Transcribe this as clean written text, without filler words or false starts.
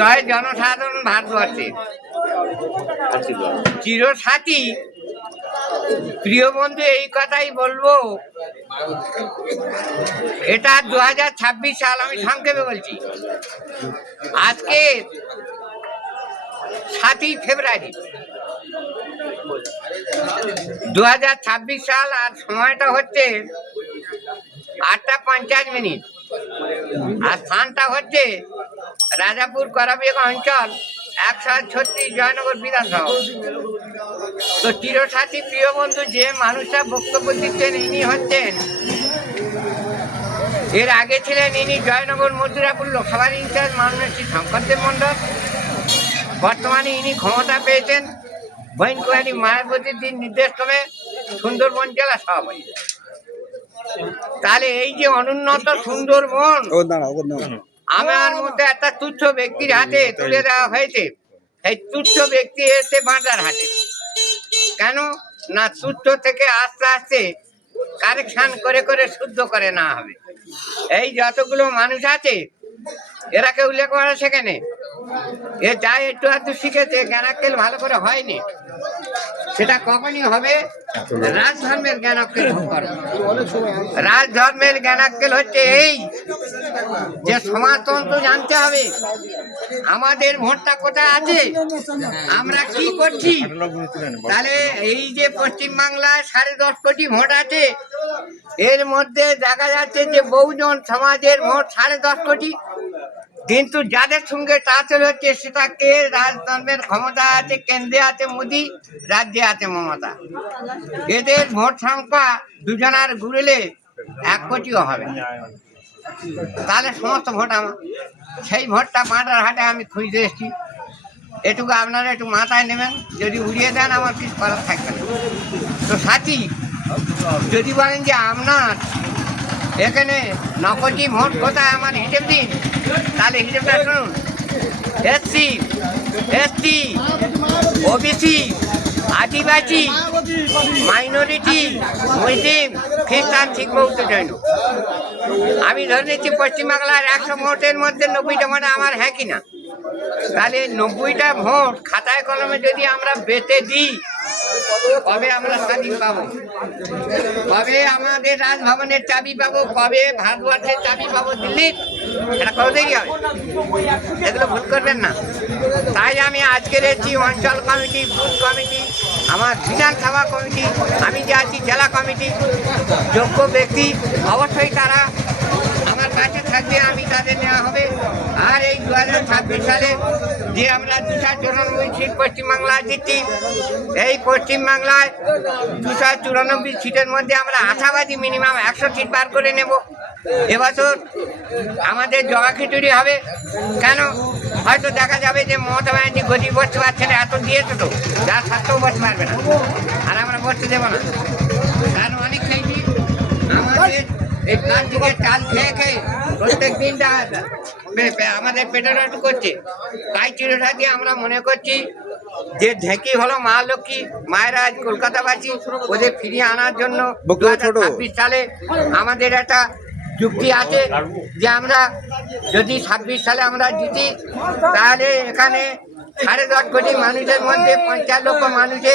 জয় জনসাধারণ ভারতবর্ষে চিরসাথী প্রিয় বন্ধু, এই কথাই বলবো। এটা 2026 সাল, আমি সংক্ষেপে বলছি। আজকে 7ই ফেব্রুয়ারি 2026 সাল, আর সময়টা হচ্ছে 8:50, আর স্থানটা হচ্ছে রাজাপুর করাবিয়া অঞ্চল 136 জয়নগর বিধানসভা। তো চিরসাথী প্রিয় বন্ধু যে মানুষটা বক্তব্য দিচ্ছেন, ইনি হচ্ছেন, এর আগে ছিলেন ইনি জয়নগর মথুরাপুর লোকসভার ইনচার্জ মাননীয় শ্রী শঙ্করদেব মণ্ডল। বর্তমানে ইনি ক্ষমতা পেয়েছেন বৈনকুমারী মায়াবতীর দিন নির্দেশক্রমে সুন্দরবন জেলা সভাপতি। তাহলে এই যে অনুন্নত সুন্দরবন আমার মধ্যে একটা তুচ্ছ ব্যক্তির হাতে তুলে দেওয়া হয়েছে। এই তুচ্ছ ব্যক্তি এসে বাঁটার হাতে কেন না, তুচ্ছ থেকে আস্তে আস্তে কারেকশন করে করে শুদ্ধ করে না হবে। এই যতগুলো মানুষ আছে এরা কেউ লেখাপড়া শেখেনি, এ যা একটু আধটু শিখেছে, জ্ঞানাক্কেল ভালো করে হয়নি, সেটা কখনই হবে রাজধর্মের জ্ঞানাক্কেল। রাজধর্মের জ্ঞানাক্কেল হচ্ছে এই যে সমাজতন্ত্র জানতে হবে, আমাদের ভোটটা কোথায় আছে, আমরা কি করছি। তাহলে এই যে পশ্চিমবাংলায় 10.5 কোটি ভোট আছে, এর মধ্যে দেখা যাচ্ছে যে বহুজন সমাজের ভোট 10.5 কোটি, কিন্তু যাদের সঙ্গে টাচল হচ্ছে সেটা কে, রাজধর্মের ক্ষমতা আছে, কেন্দ্রে আছে মোদি, রাজ্যে আছে মমতা। এদের ভোট সংখ্যা দুজনার ঘুরলে 1 কোটিও হবে। তাহলে সমস্ত ভোট আমার, সেই ভোটটা বাঁটার হাটে আমি খুঁজতে এসেছি। এটুকু আপনারা একটু মাথায় নেবেন, যদি উড়িয়ে দেন আমার কিছু করার থাকবে না। তো সাথী যদি বলেন যে আপনার এখানে 9 কোটি ভোট কোথায়, আমার হিসেব দিন, তাহলে হিসেবটা শুনুন। এসসি, এসটি, ওবিসি, আদিবাসী, মাইনরিটি, মুসলিম, খ্রিস্টান, শিখ, বৌদ্ধ, জৈন। আমি ধরে নিচ্ছি পশ্চিমবাংলার 100 ভোটের মধ্যে 90টা ভোট আমার, হ্যাঁ কিনা? তাহলে 90টা ভোট খাতায় কলমে যদি আমরা বেঁচে দিই, কবে আমরা স্বাধীন পাবো, কবে আমাদের রাজভবনের চাবি পাবো, কবে ভারতবর্ষের চাবি পাবো দিল্লির, এটা কবে দেরি হবে? এগুলো ভুল করবেন না। তাই আমি আজকের এসেছি অঞ্চল কমিটি, বুথ কমিটি, আমার বিধানসভা কমিটি, আমি যে আছি জেলা কমিটি, যোগ্য ব্যক্তি অবশ্যই তারা আমার কাছে থাকবে, আমি তাদের নেওয়া হবে। আর এই 2026 সালে যে আমরা 294 সিট পশ্চিমবাংলায় দিচ্ছি, এই পশ্চিমবাংলায় 294 সিটের মধ্যে আমরা আশাবাদী মিনিমাম 100 সিট বার করে নেব। এবছর আমাদের জগা খিচুড়ি হবে। কেন? হয়তো দেখা যাবে যে মমতা ব্যানার্জি গরিব বসতে পারছে না, এত দিয়েছে তো, যার স্বার্থেও বসতে পারবে না, আর আমরা বসতে দেবো না। কারণ অনেক খেয়েছি, আমাদের এই প্লাস্টিকের চাল খেয়ে খেয়ে প্রত্যেক দিনটা আমাদের পেটের একটু করছে। তাই চিরসাথী আমরা মনে করছি যে ঢেকি হলো মা লক্ষ্মী, মায়েরা আজ কলকাতাবাসী, ওদের ফিরিয়ে আনার জন্য 2026 সালে আমাদের একটা যুক্তি আছে যে আমরা যদি 26 সালে আমরা জিতি, তাহলে এখানে 10.5 কোটি মানুষের মধ্যে 50 লক্ষ মানুষের